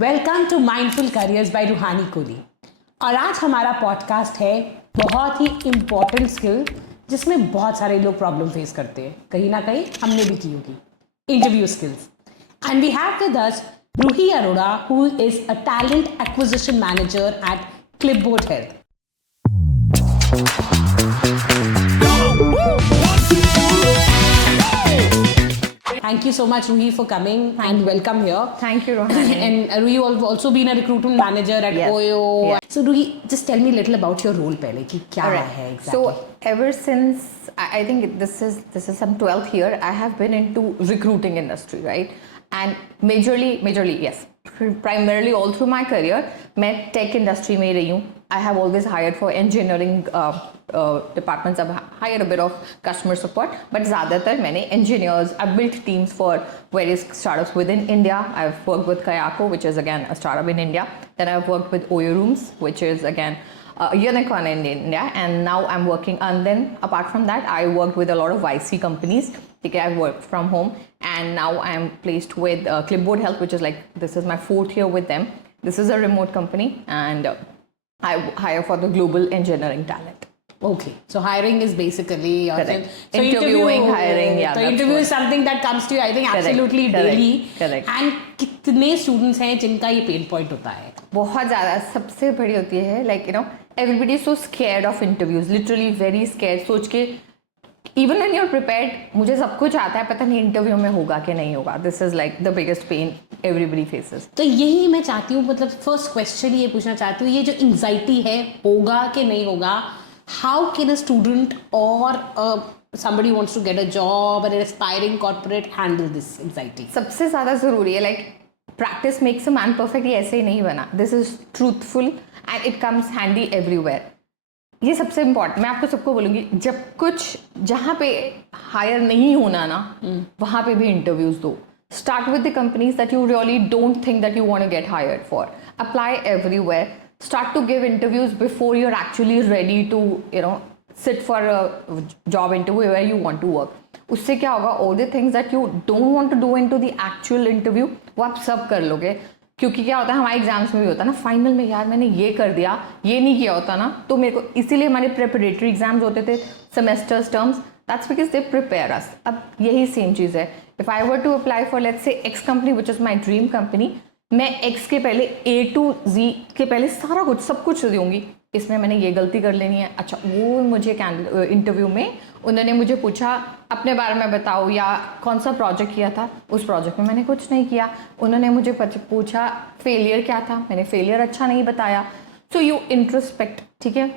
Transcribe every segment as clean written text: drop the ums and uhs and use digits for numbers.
Welcome to mindful careers by Ruhani Kohli. और आज हमारा पॉडकास्ट है बहुत ही इम्पोर्टेंट स्किल जिसमें बहुत सारे लोग प्रॉब्लम फेस करते हैं, कहीं ना कहीं हमने भी की होगी, interview skills. And we have with us Ruhi Arora, who is a talent acquisition manager at Clipboard Health. Thank you so much, Ruhi, for coming and welcome here. Thank you, Ruhani. And Ruhi, you've also been a recruitment manager at OYO. Yes. So, Ruhi, just tell me a little about your role pehle, ki kya hai exactly? So, ever since I think this is some 12th year, I have been into recruiting industry, right? And majorly, yes. Primarily all through my career, मैं tech industry में रही हूँ. I have always hired for engineering departments. I've hired a bit of customer support, but ज़्यादातर मैंने engineers. I've built teams for various startups within India. I've worked with Kayako, which is again a startup in India. Then I've worked with OYO Rooms, which is again a unicorn in India. And now I'm working. And then apart from that, I worked with a lot of YC companies. Okay, I've worked from home, and now I'm placed with Clipboard Health, which is like, this is my 4th year with them. This is a remote company, and I hire for the global engineering talent. Okay, so hiring is basically Correct. So Interviewing, hiring, yeah. So interview is something that comes to you, I think, absolutely daily. Correct. And कितने students हैं जिनका ये pain point होता है? बहुत ज़्यादा, सबसे बड़ी होती है, like you know, everybody is so scared of interviews, literally very scared. सोच के even when you're prepared, मुझे सब कुछ आता है, पता नहीं इंटरव्यू में होगा कि नहीं होगा. This is like the biggest pain everybody faces. तो यही मैं चाहती हूँ, मतलब फर्स्ट क्वेश्चन ये पूछना चाहती हूँ, ये जो एंजाइटी है, होगा कि नहीं होगा, हाउ कैन अ स्टूडेंट और somebody wants to get a job and an aspiring corporate handle this anxiety? सबसे ज़्यादा ज़रूरी है, like practice makes a man perfect, ये ऐसे ही नहीं बना. This is truthful and it comes handy everywhere. ये सबसे इम्पॉर्टेंट, मैं आपको सबको बोलूँगी, जब कुछ जहाँ पे हायर नहीं होना ना, वहाँ पे भी इंटरव्यूज दो. Start with the companies that you really don't think that you want to get hired for. Apply everywhere. Start to give interviews before you are actually ready to sit for a job interview where you want to work. उससे क्या होगा, all the things that you don't want to do into the actual interview, वो आप सब कर लोगे. क्योंकि क्या होता है, हमारे एग्जाम्स में भी होता है ना, फाइनल में यार मैंने ये कर दिया, ये नहीं किया होता ना, तो मेरे को इसीलिए हमारे प्रेपरेटरी एग्जाम्स होते थे, semesters, terms. That's because they prepare us. अब यही सेम चीज़ है. If I were to apply for let's say x company which is my dream company, मैं एक्स के पहले A to Z के पहले सारा कुछ सब कुछ दूंगी. इसमें मैंने ये गलती कर लेनी है. अच्छा, वो मुझे इंटरव्यू में उन्होंने मुझे पूछा अपने बारे में बताओ, या कौन सा प्रोजेक्ट किया था, उस प्रोजेक्ट में मैंने कुछ नहीं किया. उन्होंने मुझे पूछा फेलियर क्या था, मैंने फेलियर अच्छा नहीं बताया. सो यू इंट्रोस्पेक्ट, ठीक है,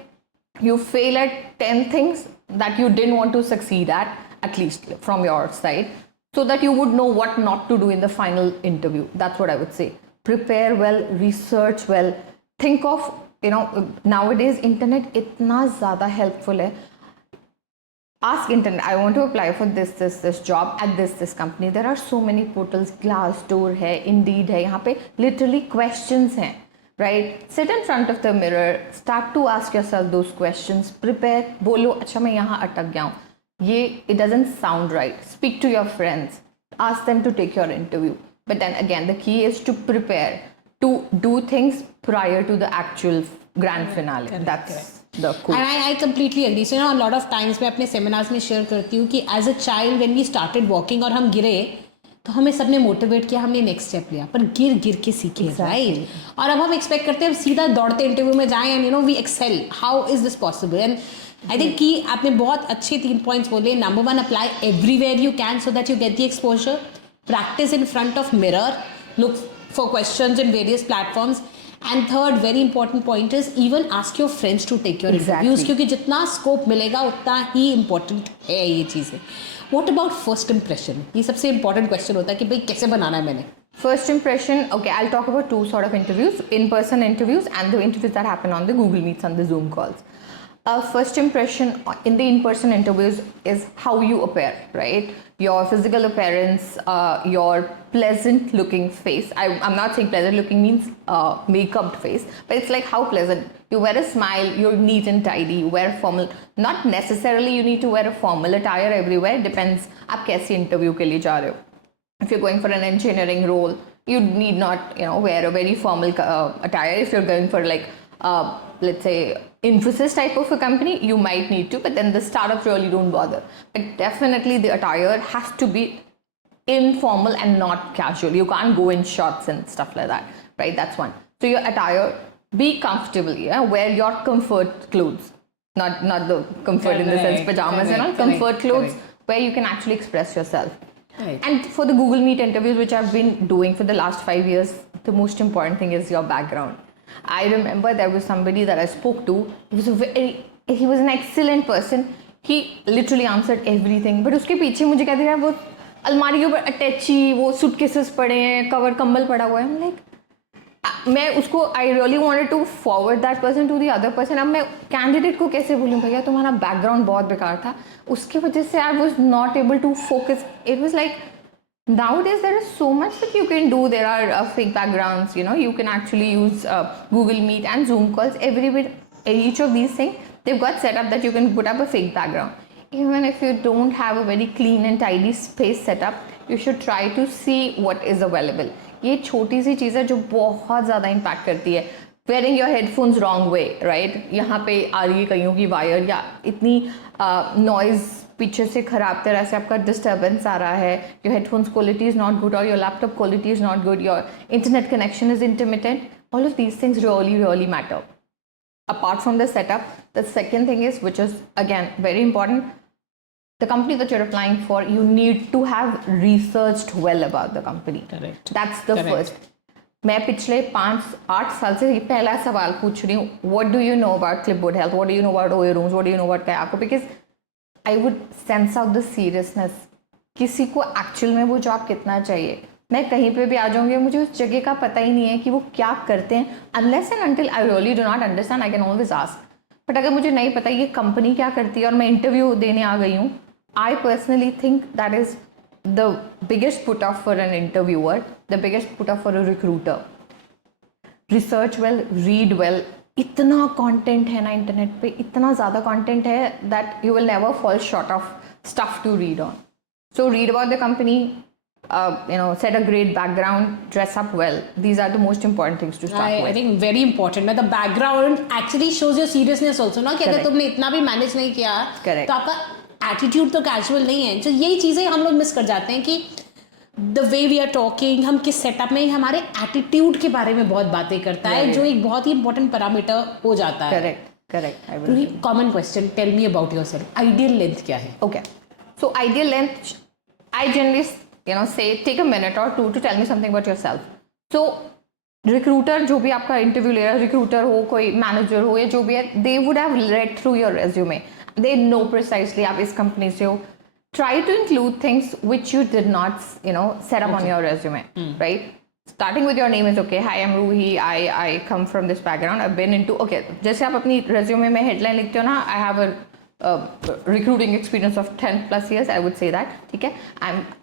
you fail at 10 things that you didn't want to succeed at least from your side, so that you would know what not to do in the final interview. That's what I would say. Prepare well, research well, think of, nowadays internet इतना ज़्यादा helpful है. Ask internet, I want to apply for this job at this company. There are so many portals, Glassdoor है, Indeed है, यहाँ पे literally questions हैं, right? Sit in front of the mirror, start to ask yourself those questions, prepare, बोलो अच्छा मैं यहाँ अटक गया हूँ, ये it doesn't sound right. Speak to your friends, ask them to take your interview. But then again, the key is to prepare, to do things prior to the actual grand finale. That's the cool. And I completely agree. So a lot of times मैं अपने seminars में share करती हूँ कि as a child when we started walking और हम गिरे, तो हमें सबने मोटिवेट किया, हमने नेक्स्ट स्टेप लिया, पर गिर के सीखे, राइट? और अब हम एक्सपेक्ट करते हैं सीधा दौड़ते इंटरव्यू में जाएं and we excel. How is this possible? And I think कि आपने बहुत अच्छे 3 पॉइंट्स बोले. Number 1, apply everywhere you can so that you get the exposure. Practice in front of mirror, look for questions in various platforms. And third very important point is even ask your friends to take your interviews, क्योंकि जितना scope मिलेगा उतना ही important है ये चीज़ें. What about first impression? ये सबसे important question होता है कि भाई कैसे बनाना है मैंने. First impression, okay, I'll talk about 2 sort of interviews, in-person interviews and the interviews that happen on the Google Meets and the Zoom calls. First impression in the in-person interviews is how you appear, right? Your physical appearance, your pleasant looking face. I'm not saying pleasant looking means makeup face, but it's like how pleasant. You wear a smile, you're neat and tidy, you wear formal. Not necessarily you need to wear a formal attire everywhere, depends आप कैसी interview के लिए जा रहे हो. If you're going for an engineering role, you need not, wear a very formal attire. If you're going for like, let's say, Infosys type of a company, you might need to, but then the startups really don't bother. But definitely the attire has to be informal and not casual. You can't go in shorts and stuff like that, right? That's one. So your attire, be comfortable, wear your comfort clothes, not the comfort in the sense pajamas and all, comfort clothes where you can actually express yourself. Right. And for the Google Meet interviews, which I've been doing for the last 5 years, the most important thing is your background. I remember there was somebody that I spoke to. He was an excellent person. He literally answered everything. But उसके पीछे मुझे क्या दिख रहा है, वो अलमारी के ऊपर अटैची, वो सूटकेसेस पड़े हैं, कवर कंबल पड़ा हुआ है. I'm like, मैं उसको I really wanted to forward that person to the other person. अब मैं कैंडिडेट को कैसे बोलूँ, भैया तुम्हारा बैकग्राउंड बहुत बेकार था, उसकी वजह से I was not able to focus. It was like, nowadays there is so much that you can do. There are fake backgrounds, you can actually use Google Meet and Zoom calls. Each of these things, they've got set up that you can put up a fake background. Even if you don't have a very clean and tidy space set up, you should try to see what is available. ये छोटी सी चीज़ है जो बहुत ज़्यादा impact करती है. Wearing your headphones wrong way, right? यहाँ पे आ रही है कईयों की वायर, या इतनी नॉइज़ पीछे से ख़राब तरह से आपका डिस्टर्बेंस आ रहा है, your headphones quality is not good, और your laptop quality is not good, your internet connection is intermittent. All of these things really matter. Apart from the setup, the second thing is, which is again very important, the company that you're applying for, you need to have researched well about the company. Correct. That's the first. मैं पिछले 5-8 साल से ये पहला सवाल पूछ रही हूँ, what do you know about Clipboard Health, what do you know about OYO rooms, what do you know about Kayako, because I would sense out the seriousness. किसी को एक्चुअल में वो जॉब कितना चाहिए. मैं कहीं पे भी आ जाऊंगी, मुझे उस जगह का पता ही नहीं है कि वो क्या करते हैं. Unless and until I really do not understand, I can always ask. But अगर मुझे नहीं पता ये कंपनी क्या करती है और मैं इंटरव्यू देने आ गई हूँ, I personally think that is the biggest put off for an interviewer, the biggest put off for a recruiter. Research well, read well. इतना content है ना इंटरनेट पे, इतना ज़्यादा content है that you will never fall short of stuff to read on. So read about the company, set a great background, dress up well. These are the most important things to start with. I think very important. The background actually shows your seriousness also, ना कि अगर तुमने इतना भी manage नहीं किया, तो आपका एटीट्यूड तो कैजुअल नहीं है. जो यही चीज़ें हम लोग मिस कर जाते हैं कि the way we are talking, हम किस सेटअप में हमारे एटीट्यूड के बारे में बहुत बातें करता है, जो एक बहुत ही इंपॉर्टेंट पैरामीटर हो जाता है. Correct. Ruhi, common question, tell me about yourself. Ideal length क्या है? Okay, so ideal length, I generally say take a minute or two to tell me something about yourself. So recruiter जो भी आपका interview ले रहा है, रिक्रूटर हो, कोई मैनेजर हो या जो भी है, they would have read through your resume. They know precisely आप इस कंपनी से हो. Try to include things which you did not, set up on your resume, right? Starting with your name is okay. Hi, I'm Ruhi. I come from this background. I've been into, okay, जैसे आप अपनी resume में headline लिखते हो ना, I have a recruiting experience of 10 plus years, I would say that. ठीक है?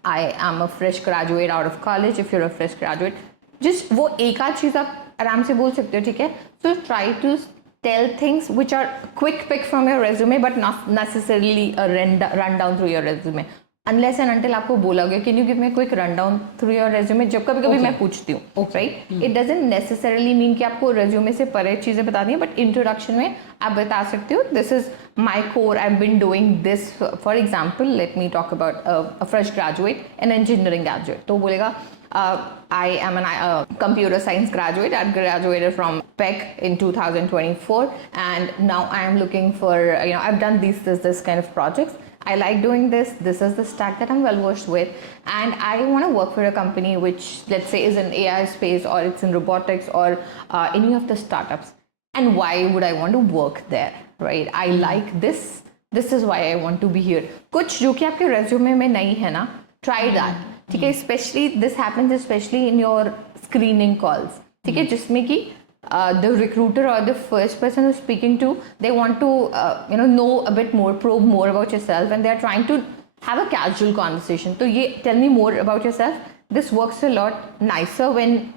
I am a fresh graduate out of college. If you're a fresh graduate, just वो एक आध चीज़ आप आराम से बोल सकते हो, ठीक है? So try to tell things which are quick pick from your resume, but not necessarily a rundown through your resume. Unless and until आपको बोला गया, can you give me a quick rundown through your resume? जब कभी-कभी मैं पूछती हूँ, right? It doesn't necessarily mean कि आपको resume से परे चीज़ें बतानी है, but introduction में आप बता सकते हो, this is my core, I've been doing this. For example, let me talk about a fresh graduate, an engineering graduate. तो बोलेगा, I am a computer science graduate. I graduated from Tech in 2024, and now I am looking for, I've done this kind of projects. I like doing this. This is the stack that I'm well versed with, and I want to work for a company which, let's say, is in AI space, or it's in robotics, or any of the startups. And why would I want to work there, right? I like this. This is why I want to be here. कुछ जो कि आपके resume में नहीं है ना, try that. ठीक है? Especially this happens especially in your screening calls. ठीक है? जिसमें कि the recruiter or the first person who's speaking to, they want to know a bit more, probe more about yourself, and they're trying to have a casual conversation. So tell me more about yourself. This works a lot nicer when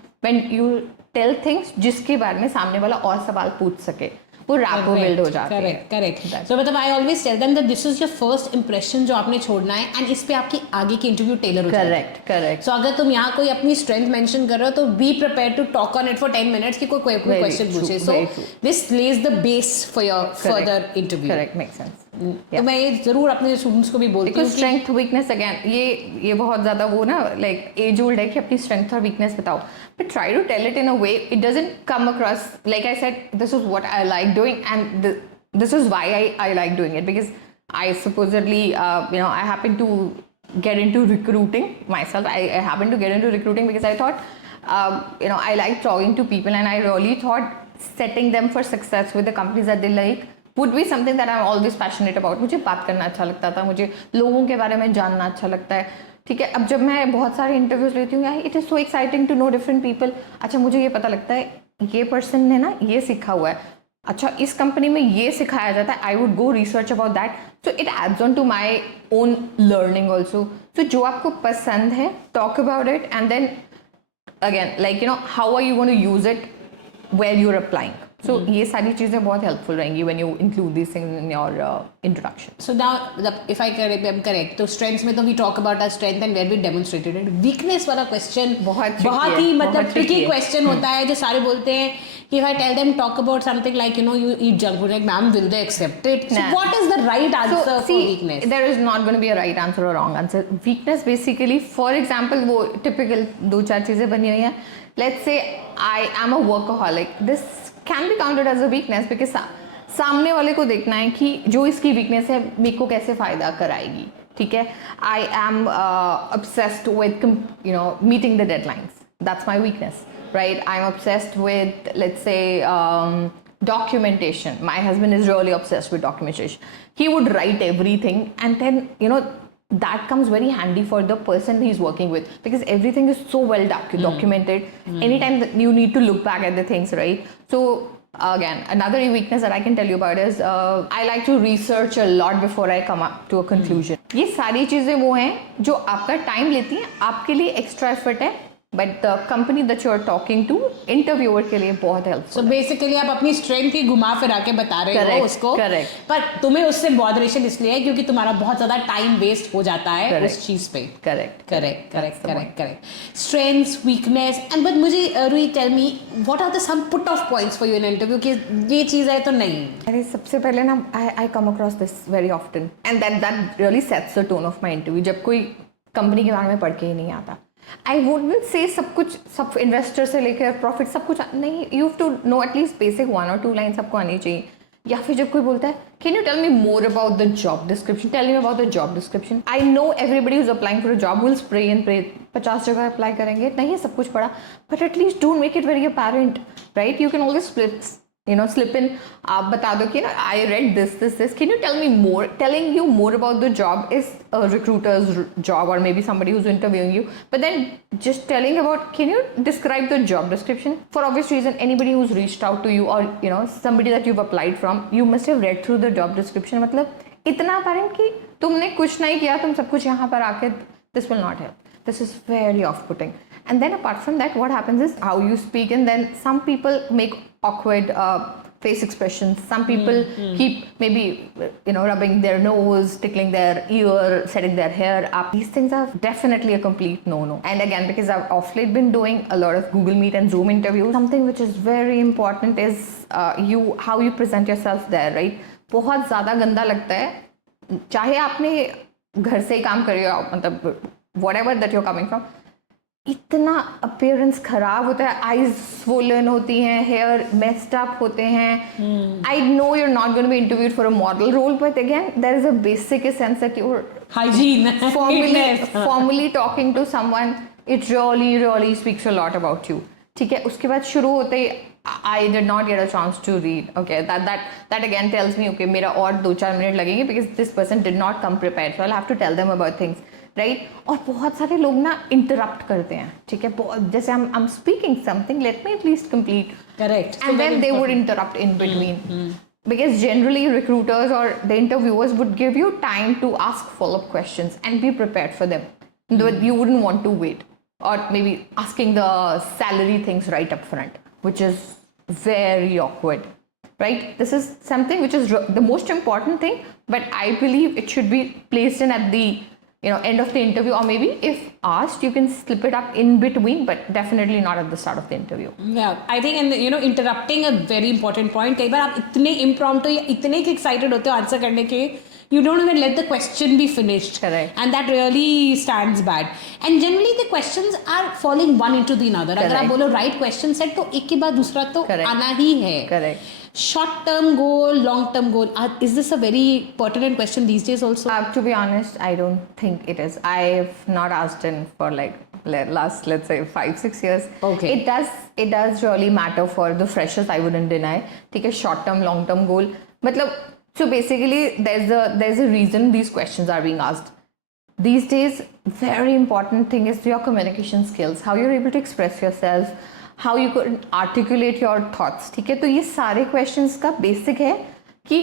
you tell things जिसके बारे में सामने वाला और सवाल पूछ सके. वो रैपो बिल्ड हो जाती है। करेक्ट। सो मतलब I always tell them that this is your first impression जो आपने छोड़ना है, एंड इस पे आपकी आगे की इंटरव्यू टेलर हो जाएगी। करेक्ट। सो अगर तुम यहाँ कोई अपनी स्ट्रेंथ मेंशन कर रहे हो तो be prepare to talk on it for 10 minutes कि कोई क्वेश्चन पूछे। So this lays the base for your further interview. Correct, make sense. तो मैं ये जरूर अपने स्टूडेंट्स को भी बोलती हूँ, स्ट्रेंथ वीकनेस अगेन ये बहुत ज्यादा वो ना लाइक एज ओल्ड है कि अपनी स्ट्रेंथ और वीकनेस बताओ, but try to tell it in a way it doesn't come across like I said this is what I like doing and this is why I like doing it, because I supposedly I happen to get into recruiting myself. I happen to get into recruiting because I thought I like talking to people, and I really thought setting them for success with the companies that they like would be something that I'm always passionate about. मुझे बात करना अच्छा लगता था, मुझे लोगों के बारे में जानना अच्छा लगता है, ठीक है। अब जब मैं बहुत सारे इंटरव्यूज लेती हूँ, it is so exciting to know different people. अच्छा, मुझे ये पता लगता है ये पर्सन ने ना ये सीखा हुआ है, अच्छा इस कंपनी में ये सिखाया जाता है, I would go research about that, so it adds on to my own learning also. तो जो आपको पसंद है talk about it, and then again like how are you going to use it where you are applying. So ये सारी चीजें बहुत helpful रहेंगी when you include these things in your introduction. So now if I'm correct, तो strengths में तो we talk about our strength and where we demonstrated it. Weakness वाला question बहुत ही मतलब tricky question होता है, जो सारे बोलते हैं कि if I tell them talk about something like you eat junk food, like ma'am will they accept it? So what is the right answer for weakness? There is not going to be a right answer or wrong answer. Weakness basically, for example, वो typical 2-4 चीजें बनी हुई हैं. Let's say I am a workaholic. This can be counted as a weakness because सामने वाले को देखना है कि जो इसकी weakness है मेरे को कैसे फायदा कराएगी, ठीक है। I am obsessed with meeting the deadlines. That's my weakness, right? I'm obsessed with, let's say, documentation. My husband is really obsessed with documentation. He would write everything, and then that comes very handy for the person he's working with because everything is so well documented. Anytime that you need to look back at the things, right? So again, another weakness that I can tell you about is I like to research a lot before I come up to a conclusion. ये सारी चीजें वो हैं जो आपका time लेती हैं, आपके लिए एक्स्ट्रा एफर्ट है, but the company that you are talking to interviewer के लिए बहुत हेल्पफुल। सो बेसिकली आप अपनी स्ट्रेंथ ही घुमा फिरा के बता रहे हो उसको, करेक्ट, पर तुम्हें उससे बॉदरेशन इसलिए है क्योंकि तुम्हारा बहुत ज्यादा टाइम वेस्ट हो जाता है उस चीज पे। Correct. Strengths, weakness, and but मुझे Roohi tell me what are the some put off points for you in interview कि ये चीज है तो नहीं। अरे सबसे पहले ना I come across this very often and that really sets the tone of my interview. जब कोई कंपनी के बारे में पढ़ के ही नहीं आता, I wouldn't say सब इन्वेस्टर से लेकर प्रॉफिट सब कुछ नहीं, you have to know at least basic 1 or 2 line सबको आनी चाहिए। या फिर जब कोई बोलता है can you tell me more about the job description, tell me about the job description. I know everybody who's applying for a job will spray and pray, 50 जगह अप्लाई करेंगे, नहीं सब कुछ पढ़ा, but at least don't make it very apparent, right? You can always slip in, आप बता दो कि I read this, can you tell me more? Telling you more about the job is a recruiter's job or maybe somebody who's interviewing you, but then just telling about, can you describe the job description? For obvious reason, anybody who's reached out to you or somebody that you've applied from, you must have read through the job description. मतलब इतना apparent कि तुमने कुछ नहीं किया, तुम सब कुछ यहाँ पर आके, this will not help. This is very off-putting. And then apart from that, what happens is how you speak, and then some people make awkward face expressions. Some people keep maybe rubbing their nose, tickling their ear, setting their hair up. These things are definitely a complete no-no. And again, because I've of late been doing a lot of Google Meet and Zoom interviews, something which is very important is how you present yourself there, right? बहुत ज़्यादा गंदा लगता है, चाहे आपने घर से ही काम कर रहे हो, मतलब whatever that you're coming from, इतना अपीयरेंस खराब होता है, आईज स्वोलन होती हैं, हेयर मेस्ड अप होते हैं। I know you are not going to be interviewed for a model role, but again there is a basic sense that you are hygiene formally talking to someone, it really speaks a lot about you, ठीक है। उसके बाद शुरू होते ही I did not get a chance to read, okay, that again tells me, okay, मेरा और 2-4 minute लगेंगे because this person did not come prepared, so I'll have to tell them about things, right? और बहुत सारे लोग ना interrupt करते हैं, ठीक है, जैसे I'm speaking something, let me at least complete, correct, and then they would interrupt in between. Because generally recruiters or the interviewers would give you time to ask follow-up questions and be prepared for them. You wouldn't want to wait, or maybe asking the salary things right up front, which is very awkward, right? This is something which is the most important thing, but I believe it should be placed in at the end of the interview, or maybe if asked you can slip it up in between, but definitely not at the start of the interview. Yeah, I think, and interrupting a very important point. कई बार आप इतने impromptu या इतने excited होते हो answer करने के, you don't even let the question be finished. Correct. And that really stands bad. And generally the questions are falling one into the other. अगर आप बोलो right question set तो एक के बाद दूसरा तो आना ही है. Correct. Short-term goal, long-term goal. Is this a very pertinent question these days also? To be honest, I don't think it is. I've not asked in for like last, let's say 5-6 years. Okay. It does really matter for the freshers. I wouldn't deny. Take a short-term, long-term goal. So basically, there's a reason these questions are being asked. These days, very important thing is your communication skills. How you're able to express yourself. How you could articulate your thoughts. ठीक है, तो ये सारे questions का basic है कि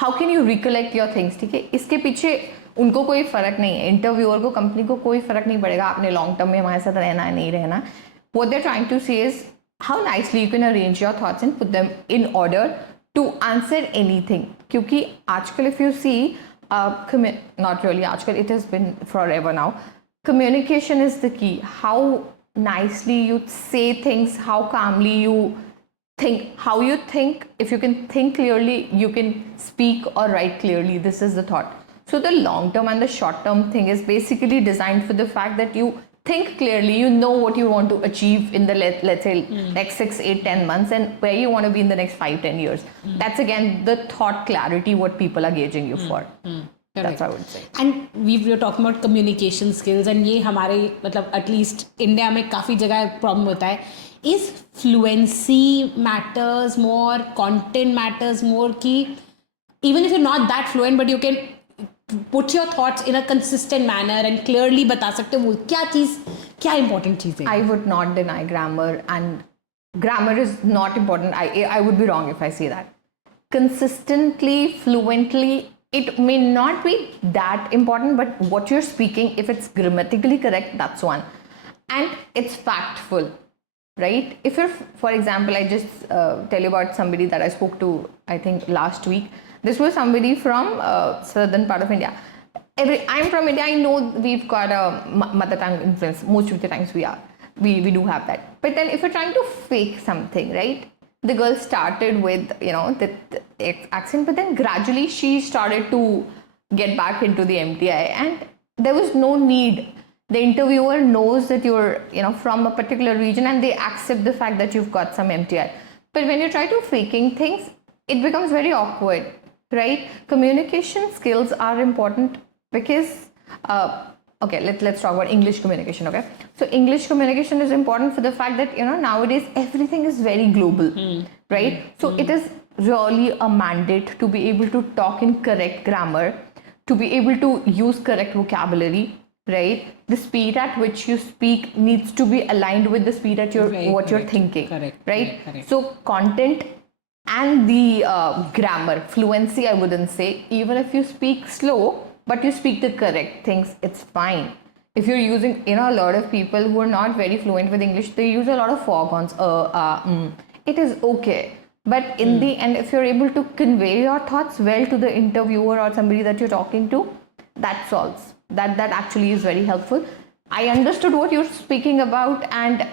how can you recollect your things. ठीक है, इसके पीछे उनको कोई फर्क नहीं है, इंटरव्यूअर को, कंपनी को कोई फर्क नहीं पड़ेगा आपने लॉन्ग टर्म में हमारे साथ रहना है नहीं रहना. What they're trying to see is how nicely you can arrange your thoughts and put them in order to answer anything. क्योंकि आजकल if you see not really आजकल, it has been forever now, communication is the key. How nicely you say things, how calmly you think, how you think. If you can think clearly, you can speak or write clearly. This is the thought. So the long term and the short term thing is basically designed for the fact that you think clearly, you know what you want to achieve in the let's say next 6, 8, 10 months and where you want to be in the next 5, 10 years. That's again the thought clarity what people are gauging you for. That's what I would say. And we were talking about communication skills, and ये हमारे मतलब at least India में काफ़ी जगह problem होता है. Is fluency matters more, content matters more कि even if you're not that fluent but you can put your thoughts in a consistent manner and clearly बता सकते हो क्या important चीज़ है. I would not deny grammar, and grammar is not important. I would be wrong if I say that. Consistently, fluently, it may not be that important, but what you're speaking, if it's grammatically correct, that's one. And it's factful, right? If you're, for example, I just tell you about somebody that I spoke to, I think last week. This was somebody from southern part of India. I'm from India. I know we've got a mother tongue influence. Most of the times we do have that. But then if you're trying to fake something, right? The girl started with, the accent, but then gradually she started to get back into the MTI, and there was no need. The interviewer knows that you're, from a particular region, and they accept the fact that you've got some MTI. But when you try to faking things, it becomes very awkward, right? Communication skills are important because, okay, let's talk about English communication, okay? So English communication is important for the fact that, nowadays everything is very global, right? So it is really a mandate to be able to talk in correct grammar, to be able to use correct vocabulary, right? The speed at which you speak needs to be aligned with the speed at you're thinking, right? Correct. So content and the grammar, fluency, I wouldn't say. Even if you speak slow, but you speak the correct things, it's fine. If you're using, a lot of people who are not very fluent with English, they use a lot of foregons, it is okay. But in the end, if you're able to convey your thoughts well to the interviewer or somebody that you're talking to, that solves. That actually is very helpful. I understood what you're speaking about, and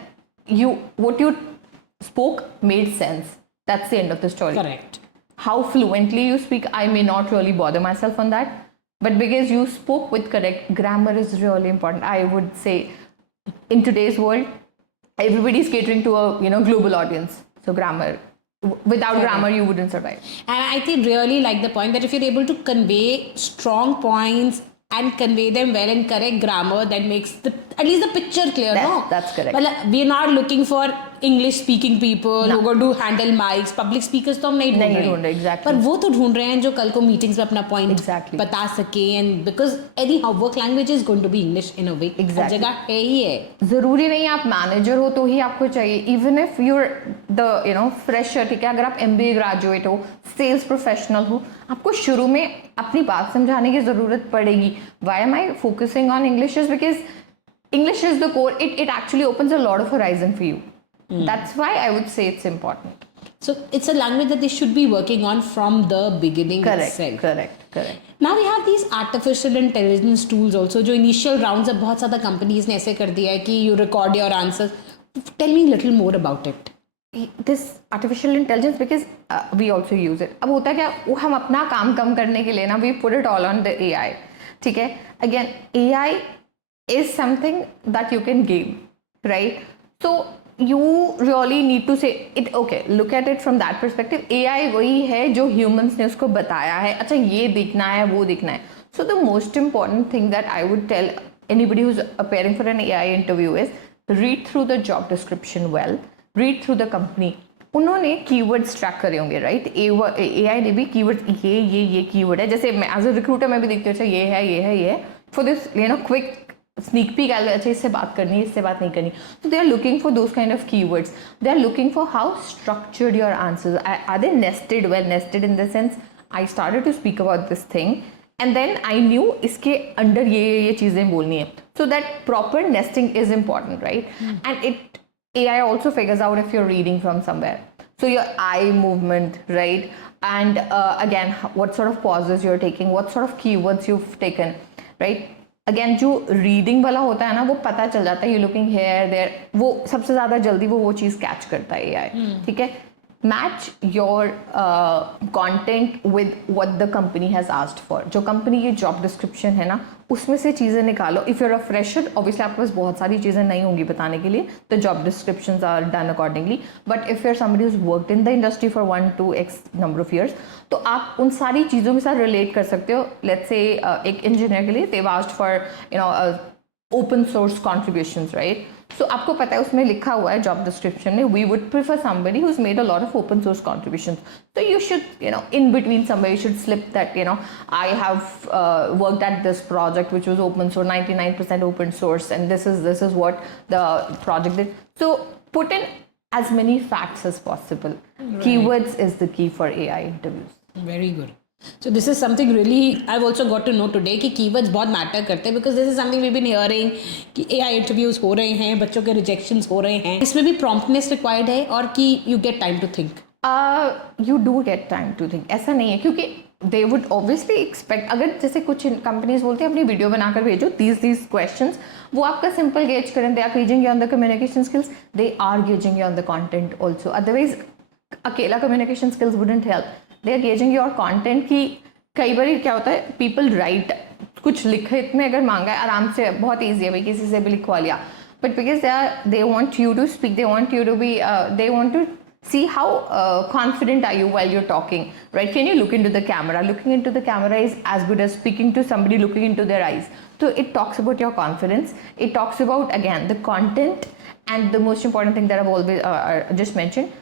what you spoke made sense. That's the end of the story. Correct. How fluently you speak, I may not really bother myself on that. But because you spoke with correct grammar is really important. I would say in today's world, everybody's catering to a global audience. So grammar, without grammar, you wouldn't survive. And I think really like the point that if you're able to convey strong points and convey them well in correct grammar, that makes at least the picture clear. That's correct. Well, we're not looking for English speaking people who are going to handle mics, public speakers तो हम नहीं ढूंढ रहे हैं. Exactly. पर वो तो ढूंढ रहे हैं जो कल को meetings में अपना point बता सके, and because anyhow work language is going to be English in a way. Exactly. जगह है ही है. जरूरी नहीं आप मैनेजर हो तो ही आपको चाहिए. Even if you're the fresher, ठीक है, अगर आप MBA graduate हो, sales professional हो, आपको शुरू में अपनी बात समझाने की जरूरत पड़ेगी. Why am I focusing on English? Is because English is the core. It actually opens a lot of horizon for you. That's why I would say it's important. So it's a language that they should be working on from the beginning itself. Correct. Now we have these artificial intelligence tools also, जो initial rounds अब बहुत ज़्यादा companies ने ऐसे कर दिया है कि you record your answers. Tell me a little more about it. This artificial intelligence, because we also use it. अब होता क्या, वो हम अपना काम कम करने के लिए ना we put it all on the AI. ठीक है, again AI is something that you can game, right? So you really need to say it. Okay, look at it from that perspective. AI वही है जो humans ने उसको बताया है, अच्छा ये दिखना है वो दिखना है. So the most important thing that I would tell anybody who's appearing for an AI interview is read through the job description well, read through the company. उन्होंने कीवर्ड्स ट्रैक करे होंगे, राइट? AI ने भी keywords ये keyword है, जैसे मैं as a recruiter मैं भी देखती हूँ, अच्छा ये है for this quick sneak peek, अच्छा इससे बात करनी है, इससे बात नहीं करनी. So they are looking for those kind of keywords. They are looking for how structured your answers are. Are they nested? Well nested in the sense I started to speak about this thing and then I knew इसके अंदर ये चीज़ें बोलनी है. So that proper nesting is important, right? And AI also figures out if you're reading from somewhere. So your eye movement, right? And again, what sort of pauses you're taking, what sort of keywords you've taken, right? Again जो reading वाला होता है ना, वो पता चल जाता है, यू लुकिंग हेयर देयर, वो सबसे ज़्यादा जल्दी वो चीज़ कैच करता है AI. ठीक है, match your content with what the company has asked for. जो कंपनी की जॉब डिस्क्रिप्शन है ना, उसमें से चीज़ें निकालो. If you're a fresher, obviously आपके पास बहुत सारी चीज़ें नहीं होंगी बताने के लिए, the job descriptions are done accordingly. But if you're somebody who's worked in the industry for 1 to X number of years, तो आप उन सारी चीज़ों के साथ रिलेट कर सकते हो. लेट्स से एक इंजीनियर के लिए दे asked for open source contributions, right? So आपको पता है उसमें लिखा हुआ है जॉब डिस्क्रिप्शन में, we would prefer somebody who's made a lot of open source contributions. So you should, in between somewhere, you should slip that, I have worked at this project which was open source, 99% open source, and this is what the project did. So put in as many facts as possible. Right. Keywords is the key for AI interviews. Very good. So this is something really I've also got to know today कि keywords बहुत matter करते हैं, because this is something we've been hearing कि AI interviews हो रहे हैं, बच्चों के rejections हो रहे हैं, इसमें भी promptness required है और कि you get time to think. You do get time to think. ऐसा नहीं है, क्योंकि they would obviously expect, अगर जैसे कुछ कंपनीज बोलते हैं अपनी वीडियो बनाकर भेजो these questions, वो आपका सिंपल गेज करें, they are gauging you on the communication skills, they are gauging you on the content also. Otherwise अकेला communication skills wouldn't help. They are gauging your content कि कई बार क्या होता है, people write कुछ लिखित में अगर मांगा है, आराम से बहुत ईजी है भाई, किसी से भी लिखवा लिया, but because they want you to speak, they want you to be they want to see how confident are you while you're talking, right? Can you look into the camera? Looking into the camera is as good as speaking to somebody looking into their eyes. So it talks about your confidence, it talks about again the content, and the most important thing that I've always just mentioned,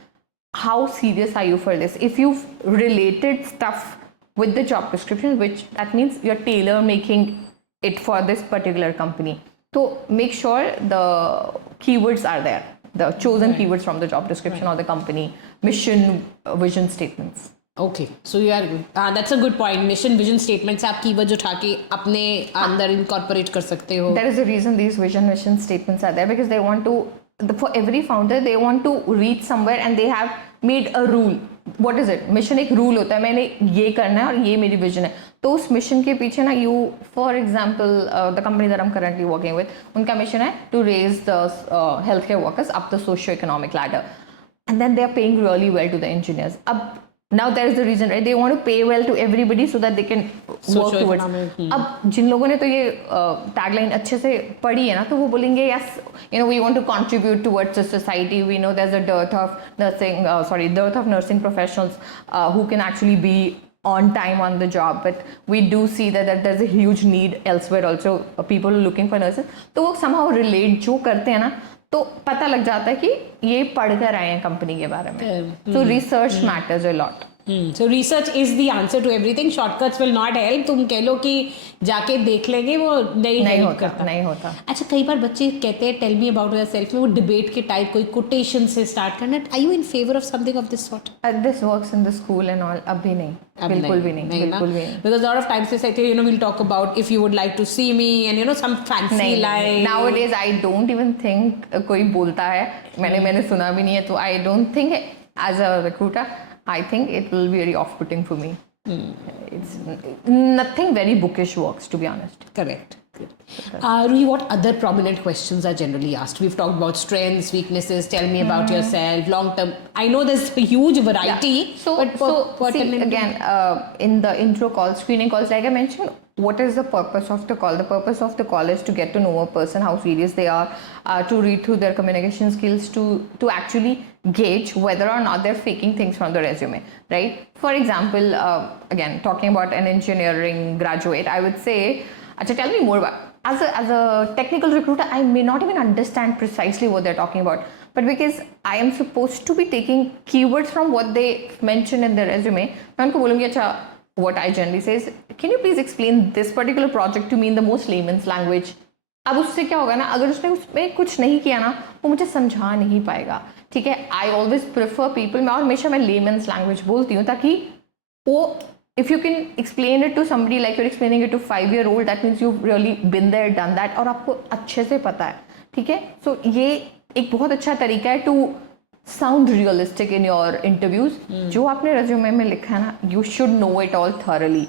how serious are you for this? If you've related stuff with the job description, which that means you're tailor making it for this particular company, so make sure the keywords are there, the chosen keywords from the job description or the company mission, vision statements. Okay, so you are that's a good point. Mission, vision statements आप keywords उठा के अपने अंदर incorporate कर सकते हो. That is the reason these vision mission statements are there, because they want to, for every founder they want to reach somewhere and they have made a rule. What is it? Mission एक rule होता है, मैंने ये करना है और ये मेरी vision है. तो उस mission के पीछे ना, you, for example, the company that I'm currently working with, उनका mission है to raise the healthcare workers up the socio-economic ladder, and then they are paying really well to the engineers. अब now there is the reason, right? They want to pay well to everybody so that they can work towards. अब जिन लोगों ने तो ये tagline अच्छे से पढ़ी है ना, तो वो बोलेंगे yes, we want to contribute towards the society. We know there's a dearth of nursing professionals who can actually be on time on the job, but we do see that there's a huge need elsewhere also, people looking for nurses. तो वो somehow relate जो करते हैं ना, तो पता लग जाता है कि ये पढ़कर आए हैं कंपनी के बारे में. So research matters a lot. So research is the answer to everything. Shortcuts will not help. तुम कह लो कि जाके देख लेंगे, वो नहीं होता. अच्छा, कई बार बच्चे कहते हैं tell me about yourself में वो debate के टाइप कोई quotation से start करना. Are you in favor of something of this sort? This works in the school and all. अभी नहीं. बिल्कुल भी नहीं. Because a lot of times they say, we'll talk about if you would like to see me and some fancy line. Nowadays I don't even think कोई बोलता है. मैंने सुना भी नहीं है, तो I don't think as a recruiter, I think it will be very off-putting for me. It's nothing very bookish works, to be honest. Correct. Ruhi, what other prominent questions are generally asked? We've talked about strengths, weaknesses. Tell me about yourself. Long term. I know there's a huge variety. Yeah. So see, again, in the intro call, screening calls, like I mentioned, what is the purpose of the call? The purpose of the call is to get to know a person, how serious they are, to read through their communication skills, to actually gauge whether or not they're faking things from the resume, right? For example, again, talking about an engineering graduate, I would say, Acha, tell me more about, as a technical recruiter, I may not even understand precisely what they're talking about, but because I am supposed to be taking keywords from what they mentioned in their resume, मैं उनको बोलूँगी, अच्छा, what I generally say is, can you please explain this particular project to me in the most layman's language? अब उससे क्या होगा ना, अगर उसने उसमें कुछ नहीं किया ना, वो मुझे समझा नहीं पाएगा, ठीक है? I always prefer people, मैं और हमेशा मैं layman's language बोलती हूँ ताकि वो, if you can explain it to somebody like you're explaining it to 5-year-old, that means you've really been there, done that, और आपको अच्छे से पता है, ठीक है? So ये एक बहुत अच्छा तरीका है to sound realistic in your interviews. जो आपने resume में लिखा है ना, you should know it all thoroughly,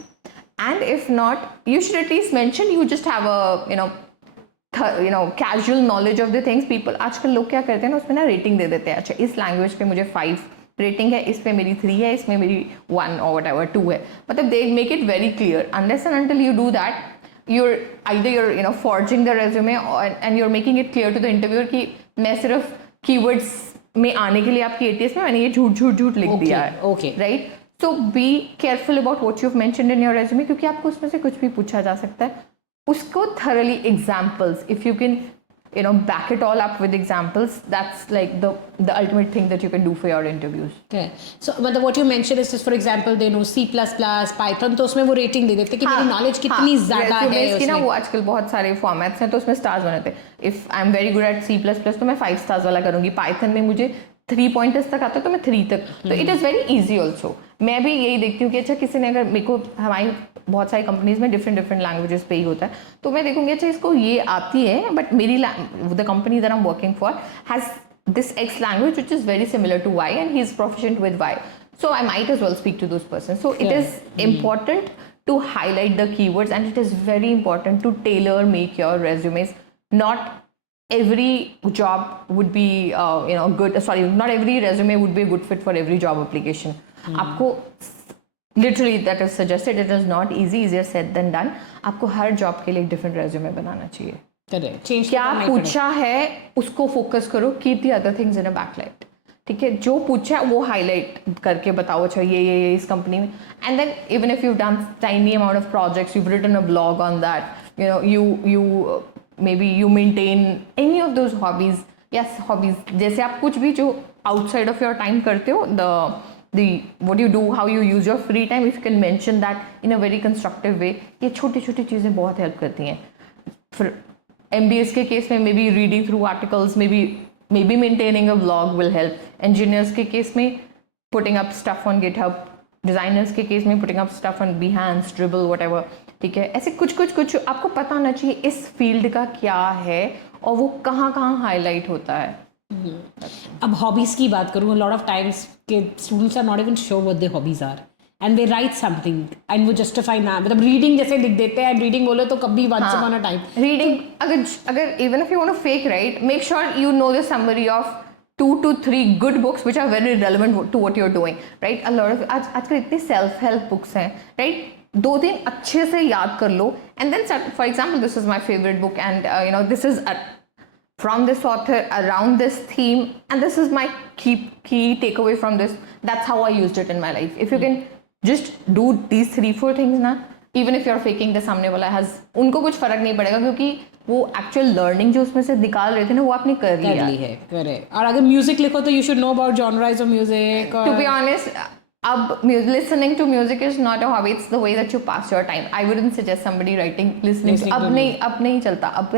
and if not, you should at least mention you just have a casual knowledge of the things. People आजकल लोग क्या करते हैं ना, उसमें ना रेटिंग दे देते हैं, अच्छा इस लैंग्वेज पे मुझे 5 रेटिंग है, इस पे मेरी 3 है, इसमें मेरी 1 or whatever 2 है. मतलब they make it very clear. Unless and until you do that, you're either forging the resume and you're making it clear to the interviewer कि मैं सिर्फ keywords में आने के लिए आपकी ATS में मैंने ये झूठ लिख दिया है, right? So be careful about what you've mentioned in your resume, क्योंकि आपको उसमें से कुछ भी पूछा जा सकता है. उसको thoroughly examples, if you can back it all up with examples, that's like the ultimate thing that you can do for your interviews. Okay. So what you mentioned is just, for example, they know C++, Python, तो उसमें वो rating दे देते कि मेरी knowledge कितनी ज़्यादा है उसमें. ना वो आजकल बहुत सारे formats हैं तो उसमें stars बनाते हैं. If I'm very good at C++ तो मैं 5 stars वाला करूँगी. Python में मुझे 3 pointers तक आता है तो मैं 3 तक. तो it is very easy also. मैं भी यही देखती हूँ कि अच्छा किसी ने अगर मेरे को, हमारी बहुत सारी कंपनीज में डिफरेंट लैंग्वेजेस पे ही होता है, तो मैं देखूंगी अच्छा इसको ये आती है, बट मेरी the company that I am working for has this x language which is very similar to y and he is proficient with y, so I might as well speak to those person. So it is important to highlight the keywords, and it is very important to tailor make your resumes. Not every job would be good, not every resume would be a good fit for every job application. आपको literally that is suggested, it is not easy, easier said than done. आपको हर job के लिए एक different resume बनाना चाहिए. क्या पूछा है उसको फोकस करो, keep the other things in a backlight, ठीक है? जो पूछा है वो हाईलाइट करके बताओ, अच्छा ये इस कंपनी में, and then even if you done tiny amount of projects, you written a blog on that, you maybe you maintain any of those hobbies. Yes, hobbies जैसे आप कुछ भी जो outside of your time करते हो, the what you do, how you use your free time, if you can mention that in a very constructive way, ये छोटी छोटी चीज़ें बहुत हेल्प करती हैं. फिर MBAs के केस में maybe reading through articles, maybe maintaining a blog will help. Engineers के केस में putting up stuff on GitHub, designers के केस में putting up stuff on Behance, Dribbble, whatever, ठीक है? ऐसे कुछ आपको पता होना चाहिए इस फील्ड का क्या है और वो कहाँ हाईलाइट होता है. अब हॉबीज की बात करूँ, लॉट ऑफ टाइम्स के students are not even sure what their hobbies are and they write something and वो जस्टिफाई ना, मतलब रीडिंग जैसे लिख देते हैं, रीडिंग बोलो तो कभी once upon a time reading. अगर even if you want to fake right, make sure you know the summary of 2 to 3 good books which are very relevant to what you're doing, right? A lot of आजकल इतनी self help books हैं, right? 2 दिन अच्छे से याद कर लो and then start. For example, this is my favorite book and this is from this author around this theme, and this is my key takeaway from this. That's how I used it in my life. If you can just do these 3-4 things ना, even if you're faking the सामने वाला has, उनको कुछ फर्क नहीं पड़ेगा क्योंकि वो एक्चुअल लर्निंग जो उसमें से निकाल रहे थे ना, वो आपने कर ली है. करेक्ट. और अगर म्यूजिक लिखो तो you should know about genres of music. To be honest, अब listening to music is not a hobby, it's the way that you pass your time. I wouldn't suggest somebody listening to, अब नहीं चलता. अब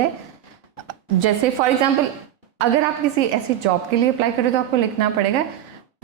जैसे for example अगर आप किसी ऐसी जॉब के लिए अप्लाई करें तो आपको लिखना पड़ेगा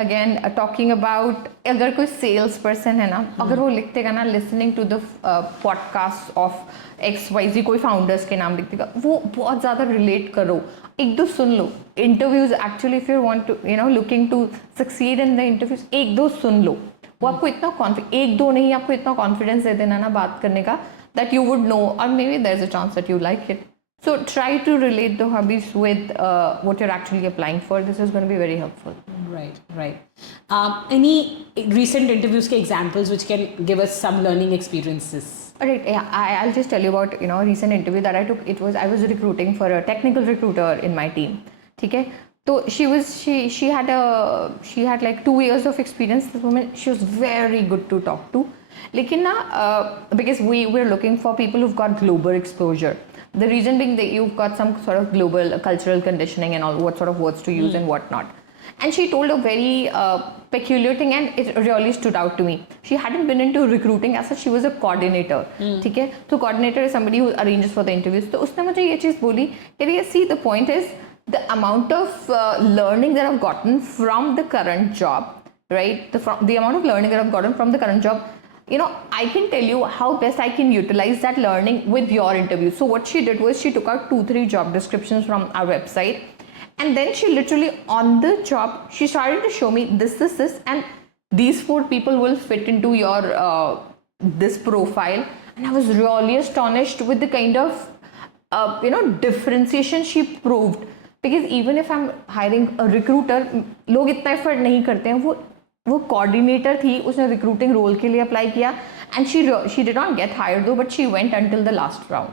अगेन टॉकिंग अबाउट अगर कोई सेल्स पर्सन है ना, अगर वो लिख देगा ना listening to the podcast of XYZ, कोई फाउंडर्स के नाम लिख देगा, वो बहुत ज़्यादा रिलेट करो, एक दो सुन लो. Interviews actually if you want to looking to succeed in the interviews, एक दो सुन लो. वो आपको इतना एक दो नहीं, आपको इतना कॉन्फिडेंस दे देना ना बात करने का, दैट यू वुड नो, और maybe there is a chance that you like it. So try to relate the hobbies with what you're actually applying for. This is going to be very helpful. Right. Any recent interviews ke examples which can give us some learning experiences? Alright, yeah, I'll just tell you about a recent interview that I took. I was recruiting for a technical recruiter in my team. Okay, so she had like 2 years of experience. This woman, she was very good to talk to. Lekin na, because we're looking for people who've got global exposure. The reason being that you've got some sort of global cultural conditioning and all, what sort of words to use and what not. And she told a very peculiar thing, and it really stood out to me. She hadn't been into recruiting as such, she was a coordinator. ठीक है, तो coordinator is somebody who arranges for the interviews. तो उसने मुझे ये चीज़ बोली कि see, the point is the amount of learning that I've gotten from the current job, right? The amount of learning that I've gotten from the current job, I can tell you how best I can utilize that learning with your interview. So what she did was she took out 2-3 job descriptions from our website, and then she literally on the job, she started to show me this, and these 4 people will fit into your this profile. And I was really astonished with the kind of differentiation she proved. Because even if I'm hiring a recruiter, लोग इतना effort नहीं करते हैं. वो coordinator थी, उसने recruiting role के लिए अप्लाई किया, and she did not get hired though, but she went until the last round.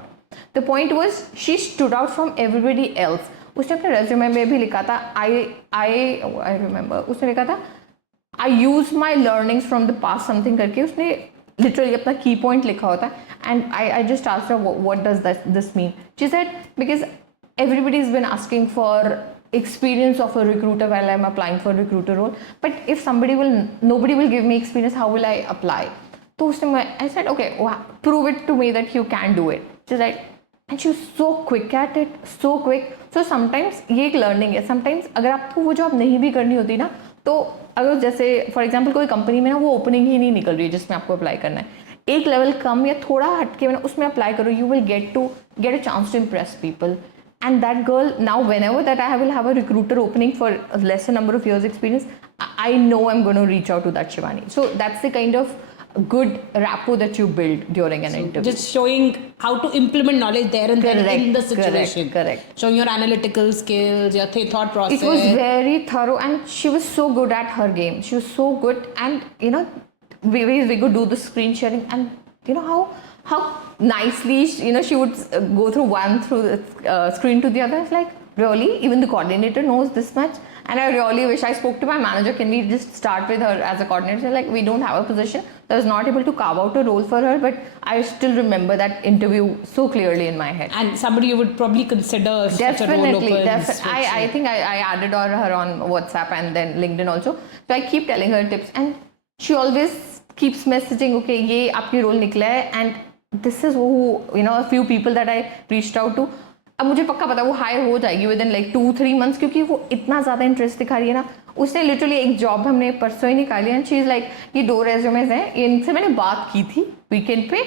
The point was she stood out from everybody else. उसने अपने रेज्यूमे में भी लिखा था, आई रिमेंबर, उसने लिखा था I use my learnings from the past something करके. उसने लिटरली अपना की पॉइंट लिखा होता है. And I just asked her what does this mean. She said because everybody has been asking for experience of a recruiter while I'm applying for a recruiter role, but if nobody will give me experience, how will I apply? So I said, okay, prove it to me that you can do it. She's like, and she was so quick at it, so quick. So sometimes ये एक learning है. Sometimes अगर आपको वो job नहीं भी करनी होती ना, तो अगर जैसे फॉर एग्जाम्पल कोई कंपनी में ना वो ओपनिंग ही नहीं निकल रही है जिसमें आपको अप्लाई करना है, एक लेवल कम या थोड़ा हटके ना उसमें अप्लाई करो, you will get a chance to impress people. And that girl, now whenever that I will have a recruiter opening for a lesser number of years experience, I know I'm going to reach out to that Shivani. So that's the kind of good rapport that you build during an interview. Just showing how to implement knowledge there and then in the situation. Correct. Showing your analytical skills, your thought process. It was very thorough, and she was so good at her game. She was so good, and we could do the screen sharing, and how nicely she would go through one through the screen to the other. It's like, really, even the coordinator knows this much. And I really wish I spoke to my manager, can we just start with her as a coordinator? Like, we don't have a position, I was not able to carve out a role for her, but I still remember that interview so clearly in my head. And somebody you would probably consider such a role opens. I think I added her on WhatsApp and then LinkedIn also, so I keep telling her tips, and she always keeps messaging, okay, ये आपकी role निकला है, and this is who a few people that I reached out to. अब मुझे पक्का पता वो higher हो जाएगी विद इन लाइक 2-3 months, क्योंकि वो इतना ज़्यादा इंटरेस्ट दिखा रही है ना. उसने लिटरली एक जॉब हमने परसों ही निकाली, एंड शी इज़ लाइक, ये 2 रेज्यूमेज हैं, इनसे मैंने बात की थी वीकेंड पे,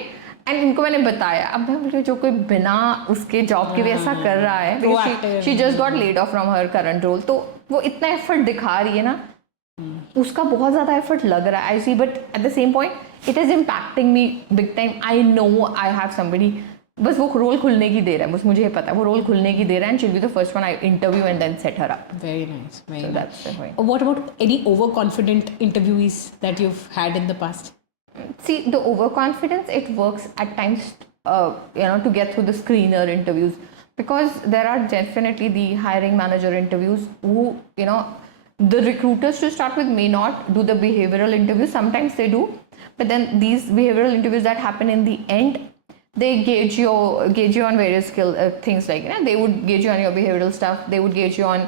एंड इनको मैंने बताया. अब मैं बोल जो कोई बिना उसके जॉब के भी ऐसा कर रहा है, she just got laid off from her current role, तो वो इतना एफर्ट दिखा रही है ना, उसका बहुत ज़्यादा एफर्ट लग रहा है, I see, but at the same point it is impacting me big time. I know I have somebody, बस वो रोल खुलने की देर है, बस मुझे पता है वो रोल खुलने की देर है, and she'll be the first one I interview and then set her up. Very nice, very nice. That's the point. What about any overconfident interviewees that you've had in the past? See, the overconfidence, it works at times, to get through the screener interviews, because there are definitely the hiring manager interviews who, the recruiters to start with may not do the behavioral interviews. Sometimes they do, but then these behavioral interviews that happen in the end, they gauge you on various skill things, like they would gauge you on your behavioral stuff. They would gauge you on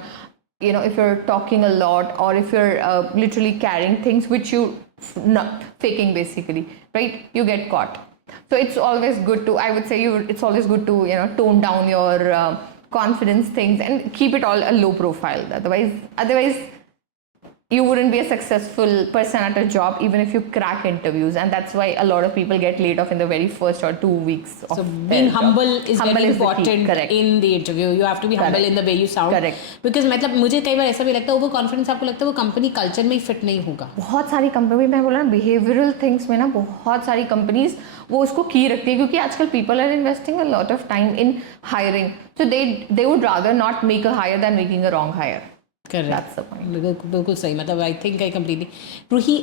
if you're talking a lot, or if you're literally carrying things which you not faking, basically, right? You get caught. So it's always good to, I would say, it's always good to tone down your confidence things and keep it all a low profile. Otherwise you wouldn't be a successful person at a job even if you crack interviews, and that's why a lot of people get laid off in the very first or 2 weeks of So their being job. humble is Humble very is the key. important Correct. in the interview. You have to be humble in the way you sound. Correct. Because मतलब मुझे कई बार ऐसा भी लगता है over confidence आपको लगता है वो कंपनी कल्चर में ही फिट नहीं होगा. बहुत सारी कंपनी, मैं बोला ना बिहेवियरल थिंग्स में ना बहुत सारी कंपनीज वो उसको की रखती है, क्योंकि आजकल people are investing a lot of time in hiring, so they would rather not make a hire than making a wrong hire. Correct. That's the point. बिल्कुल सही. मतलब I think I completely. Ruhi,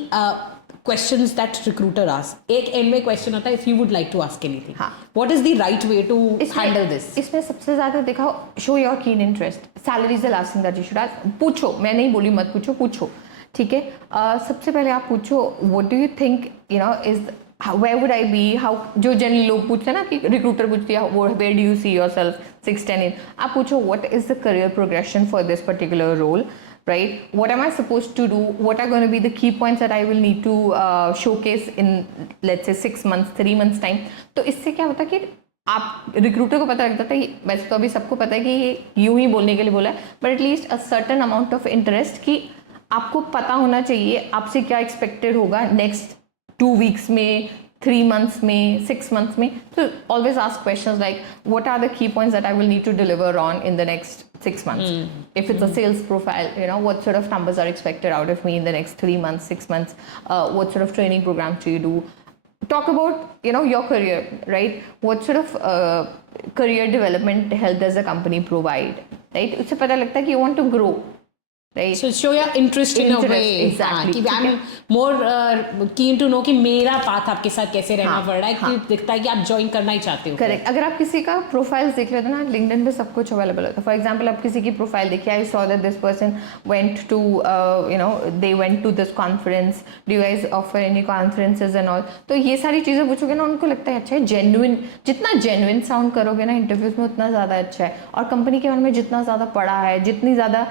questions that recruiter ask, एक end में question होता है if you would like to ask anything. हाँ. What is the right way to handle this? इसमें सबसे ज्यादा देखा, show your keen interest. Salary is the last thing that you should ask. पूछो, मैं नहीं बोली मत पूछो, पूछो, ठीक है. सबसे पहले आप पूछो what do you think is where would I be, how, जो जनरली लोग पूछते हैं ना कि रिक्रूटर पूछती है where do you see yourself 6-10 in, आप पूछो what is the career progression for this particular role, right? What am I supposed to do? What are going to be the key points that I will need to showcase in, let's say 6 months, 3 months time? तो इससे क्या होता है कि आप recruiter को पता लगता है, वैसे तो अभी सबको पता है कि ये यूं ही बोलने के लिए बोला है, but at least a certain amount of interest कि आपको पता होना चाहिए आपसे क्या एक्सपेक्टेड होगा नेक्स्ट 2 weeks में, 3 months में, 6 months में. So always ask questions like, what are the key points that I will need to deliver on in the next 6 months? If it's a sales profile, what sort of numbers are expected out of me in the next 3 months, 6 months? What sort of training programs do you do? Talk about, your career, right? What sort of career development help does the company provide, right? उससे पता लगता है कि you want to grow. Right. So show your interest in a way. Exactly. कि I'm more keen to know कि मेरा path आपके साथ कैसे रहना पड़ रहा है, कि दिखता है कि आप ज्वाइन करना ही चाहते हो. करेक्ट. अगर आप किसी का प्रोफाइल देख लेते हो ना, लिंक्डइन पे सब कुछ अवेलेबल होता है. फॉर एग्जांपल आप किसी की प्रोफाइल देखिए, I saw that this person went to they went to this conference, do you guys offer any conferences and all. तो ये सारी चीज़ें पूछोगे ना, उनको लगता है अच्छा है, जेन्युइन, जितना जेन्युइन साउंड करोगे ना इंटरव्यूज में उतना ज़्यादा अच्छा है. और कंपनी के बारे में जितना ज़्यादा पढ़ा है, जितनी ज़्यादा,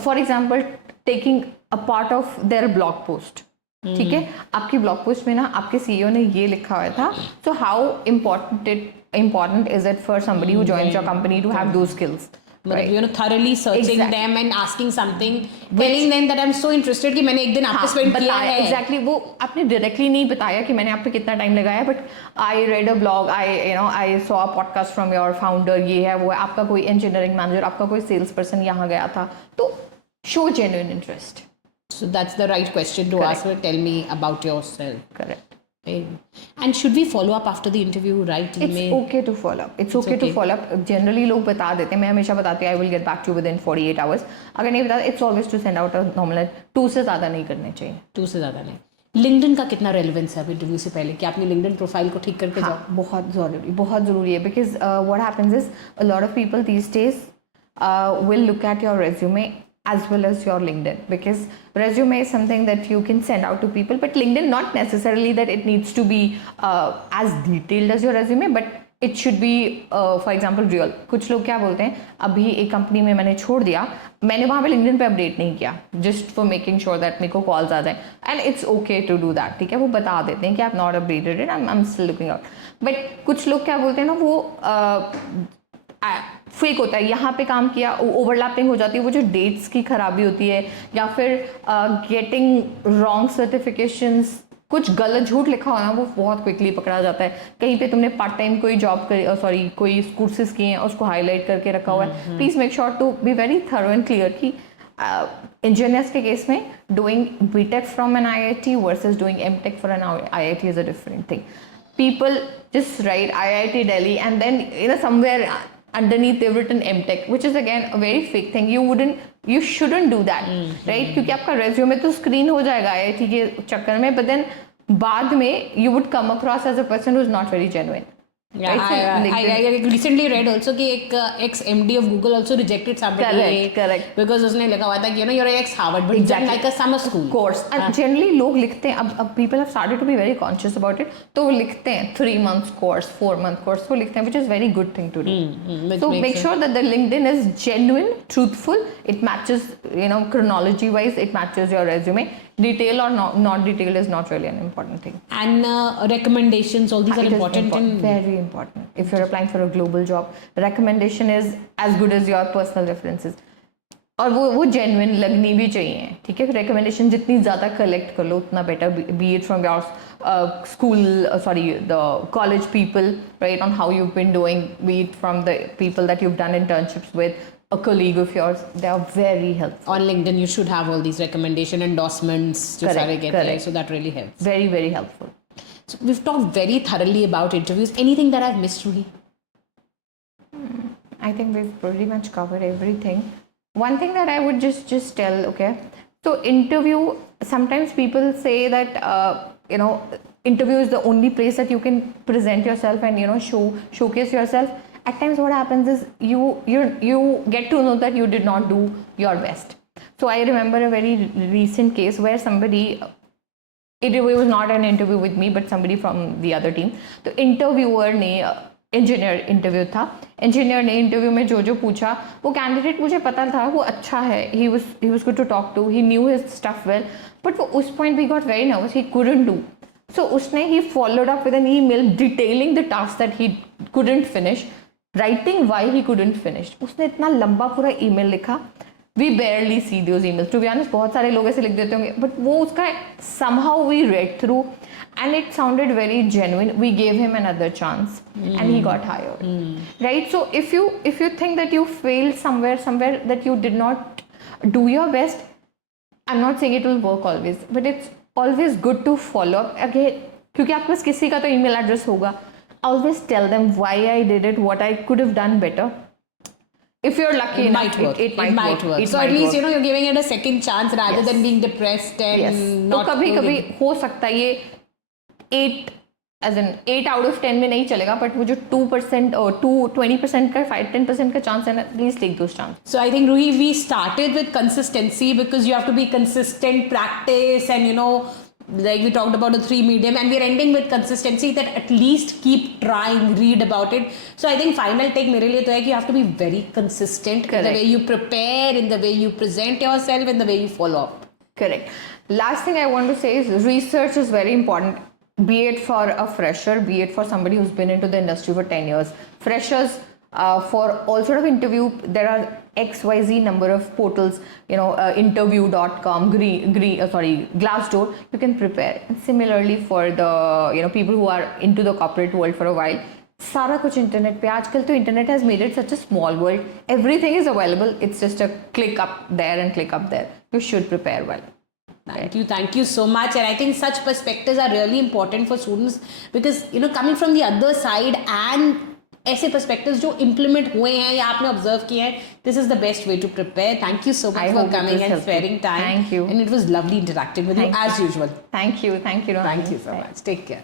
for example taking a part of their blog post, ठीक है, आपकी ब्लॉग पोस्ट में ना आपके सीईओ ने ये लिखा हुआ था, so how important is it for somebody who joins your company to have those skills. thoroughly searching them and asking something, telling them that I'm so interested कि मैंने एक दिन आप पे spend किया है. Exactly. वो आपने डायरेक्टली नहीं बताया कि मैंने आप पे कितना टाइम लगाया, but I read a blog, I saw a podcast from your founder, ये है वो है, आपका कोई इंजीनियरिंग मैनेजर, आपका कोई सेल्स पर्सन यहाँ गया था. तो show genuine interest. So that's the right question to ask her. Tell me about yourself. Correct. And should we follow up after the interview, right? It's okay to follow up. It's okay to follow up. Generally लोग बता देते हैं, मैं हमेशा बताती हूँ I will get back to you within 48 hours. अगर नहीं बताते, it's always to send out a normal 2 से ज़्यादा नहीं करने चाहिए. 2 से ज़्यादा नहीं. लिंक्डइन का कितना रेलेवेंस है अब इंटरव्यू से पहले कि आपने लिंक्डइन प्रोफाइल को ठीक करके जाओ? बहुत ज़रूरी है, because what happens is a lot of people these days will look at your resume as well as your LinkedIn, because resume is something that you can send out to people, but LinkedIn not necessarily that it needs to be as detailed as your resume, but it should be for example real. कुछ लोग क्या बोलते हैं, अभी एक company में मैंने छोड़ दिया, मैंने वहाँ पे LinkedIn पे अपडेट नहीं किया, just for making sure that मेरे को कॉल्स आ जाए, and it's okay to do that, ठीक है, वो बता देते हैं कि आप not updated it, I'm still looking out. But कुछ लोग क्या बोलते हैं ना, वो फेक होता है, यहाँ पे काम किया, ओवरलैपिंग हो जाती है, वो जो डेट्स की खराबी होती है, या फिर गेटिंग रॉन्ग सर्टिफिकेशंस, कुछ गलत झूठ लिखा होना, वो बहुत क्विकली पकड़ा जाता है. कहीं पे तुमने पार्ट टाइम कोई जॉब करी, कोई कोर्सेज किए हैं, उसको हाईलाइट करके रखा हुआ है. Please make sure to be very thorough and clear कि इंजीनियर्स के केस में doing BTech from an IIT versus doing MTech for an IIT is a different thing. People just write IIT Delhi and then somewhere underneath they've written MTech, which is again a very fake thing. You shouldn't do that, right? क्योंकि आपका resume तो screen हो जाएगा IIT के चक्कर में, but then बाद में you would come across as a person who's not very genuine. Yeah, right? I recently read also कि एक ex-MD of Google also rejected somebody. Correct. Because उसने लिखा हुआ था कि you're ex-Harvard, but exactly. Like a summer school course. And generally लोग लिखते हैं, अब people have started to be very conscious about it, तो वो लिखते हैं 3 months course, 4 month course, वो लिखते हैं, which is very good thing to do. So make sure that the LinkedIn is genuine, truthful, it matches, chronology wise, it matches your resume. Detail or not detailed is not really an important thing. And recommendations, all these are important. Very important. If you're applying for a global job, recommendation is as good as your personal references. और वो genuine लगनी भी चाहिए, ठीक है. Recommendation जितनी ज़्यादा collect कर लो उतना better, B it from your school, the college people, right, on how you've been doing, be it from the people that you've done internships with, a colleague of yours, they are very helpful. On LinkedIn, you should have all these recommendation endorsements to Correct. so that really helps. Very, very helpful. So we've talked very thoroughly about interviews. Anything that I've missed, Ruhi? I think we've pretty much covered everything. One thing that I would just tell, okay, so interview, sometimes people say that interview is the only place that you can present yourself and showcase yourself. At times what happens is you get to know that you did not do your best. So I remember a very recent case where somebody, it was not an interview with me but somebody from the other team. The interviewer ने engineer interview था, engineer ने interview में जो पूछा वो candidate मुझे पता था वो अच्छा है, he was good to talk to, he knew his stuff well, but वो उस point we got very nervous, he couldn't do. So उसने he followed up with an email detailing the task that he couldn't finish, writing why he couldn't finish. उसने इतना लंबा पूरा email लिखा. We barely see those emails. To be honest, बहुत सारे लोग ऐसे लिख देते होंगे, but वो उसका somehow we read through and it sounded very genuine. We gave him another chance and he got hired. Right? So if you think that you failed somewhere that you did not do your best, I'm not saying it will work always, but it's always good to follow up again, क्योंकि आपके पास किसी का तो email address होगा. Always tell them why I did it, what I could have done better. If you're lucky enough, it might work. So at least you're giving it a second chance rather than being depressed and not. तो कभी हो सकता है ये 8 out of 10 में नहीं चलेगा, but वो जो 2% और 20% का 5-10% का chance है ना, please take those chances. So I think Ruhi, we started with consistency because you have to be consistent, practice, and like we talked about the 3 medium, and we're ending with consistency, that at least keep trying, read about it. So I think final take मेरे लिए तो है कि you have to be very consistent. Correct. In the way you prepare, in the way you present yourself, in the way you follow up. Correct. Last thing I want to say is research is very important, be it for a fresher, be it for somebody who's been into the industry for 10 years. Freshers, for all sort of interview, there are XYZ number of portals, interview.com, Glassdoor, you can prepare. And similarly for the, people who are into the corporate world for a while, सारा कुछ internet पे, आजकल तो internet has made it such a small world. Everything is available. It's just a click up there and click up there. You should prepare well. Thank you so much. And I think such perspectives are really important for students because, coming from the other side and ऐसे perspectives जो implement हुए हैं या आपने observe किए हैं, this is the best way to prepare. Thank you so much for coming and sparing time. Thank you. And it was lovely interacting with you as usual. Thank you. Thank you so much. Take care.